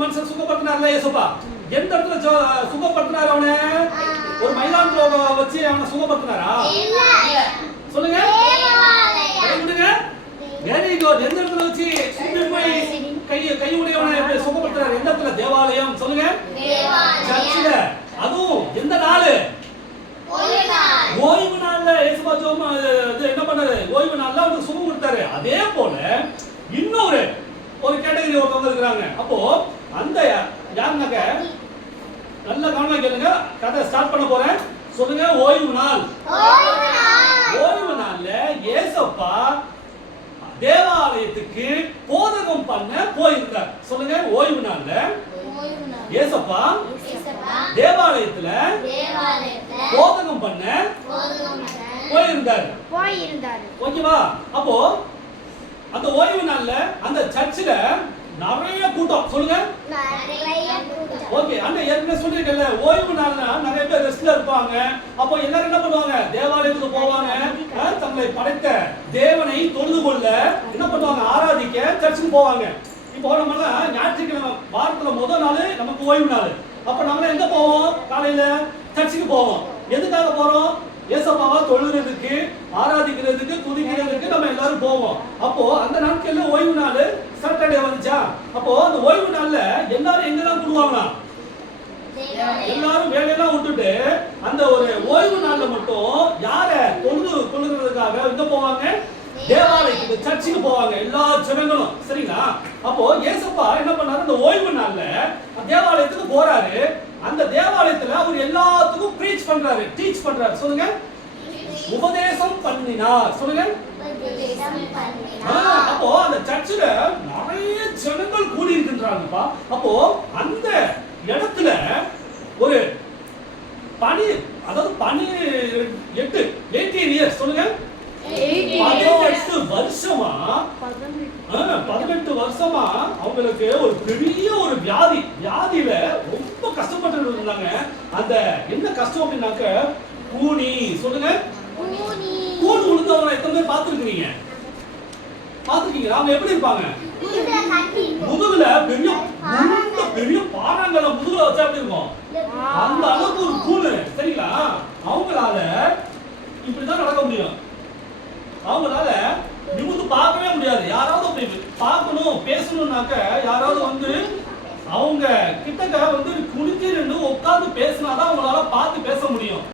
மனுஷன் சுகப்படுத்தினார்ல ஏசப்பா? எந்த இடத்துல சுகப்படுத்தினார் அவனே? ஒரு மைதானத்துல வச்சு அவனை சுகப்படுத்தினாரா? சொல்லுங்க. வெரி குட் எந்த இடத்துல வச்சு சும்மி போய் கை கை உடையவனை எப்படி எந்த இடத்துல? தேவாலயம். சொல்லுங்க. சர்ச்சில். அதுவும் எந்த நாள்? ஓய்வு நாள்ல ஏசுபா ஜோமா என்ன பண்ணாரு? ஓய்வு நாள்ல அவருக்கு சுகம் கொடுத்தாரு. அதே போல இன்னொரு ஒரு கேட்டகரி ஒருத்தவங்க இருக்கிறாங்க. அப்போ அந்த யாருனாக்க நல்ல கவனமா கேளுங்க. கதை ஸ்டார்ட் பண்ண போறேன். சொல்லுங்க ஓய்வு நாள். ஓய்வு நாள்ல ஏசப்பா தேவாலயத்துக்கு போதகம் பண்ண போயிருந்தார். சொல்லுங்க ஓய்வு நாள்ல. ஏசப்பா தேவாலயத்துல போதகம் பண்ண போயிருந்தார். போயிருந்தாரு. ஓகேவா? அப்போ அந்த ஓய்வு நாள்ல அந்த சர்ச்சில் நிறைய கூட்டம். சொல்லுங்க. ஓகே அண்ணா ஏற்கனவே சொல்லிருக்கல ஓய்வு நாள்னா நிறைய பேர் ரெஸ்ட்ல இருப்பாங்க. அப்போ எல்லாரும் என்ன பண்ணுவாங்க? தேவாலயத்துக்கு போவாங்க. தங்களை படைத்த தேவனை தொழுது கொள்ள என்ன பண்ணுவாங்க? ஆராதிக்க சர்ச்சுக்கு போவாங்க. இப்போ நம்ம ஞாயிற்றுக்கிழமை வாரத்துல முதல் நாள் நமக்கு ஓய்வு நாள். அப்ப நம்ம எங்க போவோம்? காலையில சர்ச்சுக்கு போவோம். எதுக்காக போறோம்? ஏசப்பாவை தொழுகிறதுக்கு ஆராதிக்கிறதுக்கு துதிக்கிறதுக்கு நம்ம எல்லாரும் போவோம். அப்போ அந்த நாட்கள்ல ஓய்வு நாள் அப்போ அந்த ஓய்வு நாள்ல எல்லாரும் எங்க தான் கூடுவாங்களாம் எல்லாரும் வேலையெல்லாம் விட்டுட்டு அந்த ஒரு ஓய்வு நாள்ல மட்டும் யார தொழுது கொள்ளுகிறதுக்காக எங்க போவாங்க? தேவாலயத்துக்கு சர்ச்சுக்கு போவாங்க எல்லா ஜனங்களும். சரிங்களா? அப்போ ஏசப்பா என்ன பண்ணாரு? அந்த ஓய்வு நாள்ல தேவாலயத்துக்கு போறாரு. அந்த தேவாலயத்துல அவர் எல்லாத்துக்கும் ப்ரீச் பண்றாரு டீச் பண்றாரு. சொல்லுங்க. உபதேசம் பண்ணினார். சொல்லுங்க. அப்போ அந்த சர்ச்சில் கூடி இருக்கின்றாங்கப்பா அப்போ அந்த இடத்துல ஒரு பனி அதாவது பனி எட்டு எயிட்டீன் இயர்ஸ் சொல்லுங்க பதினெட்டு வருஷமா பதினெட்டு. வருஷமா அவங்களுக்கு ஒரு பெரிய ஒரு வியாதி வியாதியில ரொம்ப கஷ்டப்பட்டு இருந்தாங்க. அந்த என்ன கஷ்டம் அப்படின்னாக்க கூனி சொல்லுங்க. கூன். விழுந்தவங்க எத்தனை பேர் பார்த்துருக்கீங்க பார்த்துருக்கீங்க அவங்க எப்படி இருப்பாங்க முதுகுல பெரிய உருண்ட பெரிய பாறாங்கல்ல முதுகுல வச்சா எப்படி இருக்கும் அந்த அளவுக்கு ஒரு கூணு சரிங்களா அவங்களால இப்படிதான் நடக்க முடியும். அவங்களால நிமிந்து பார்க்கவே முடியாது. யாராவது பார்க்கணும் பேசணும்னாக்க யாராவது வந்து அவங்க கிட்டக்க வந்து குனிஞ்சு நின்று உட்கார்ந்து பேசினாதான் அவங்களால பார்த்து பேச முடியும்.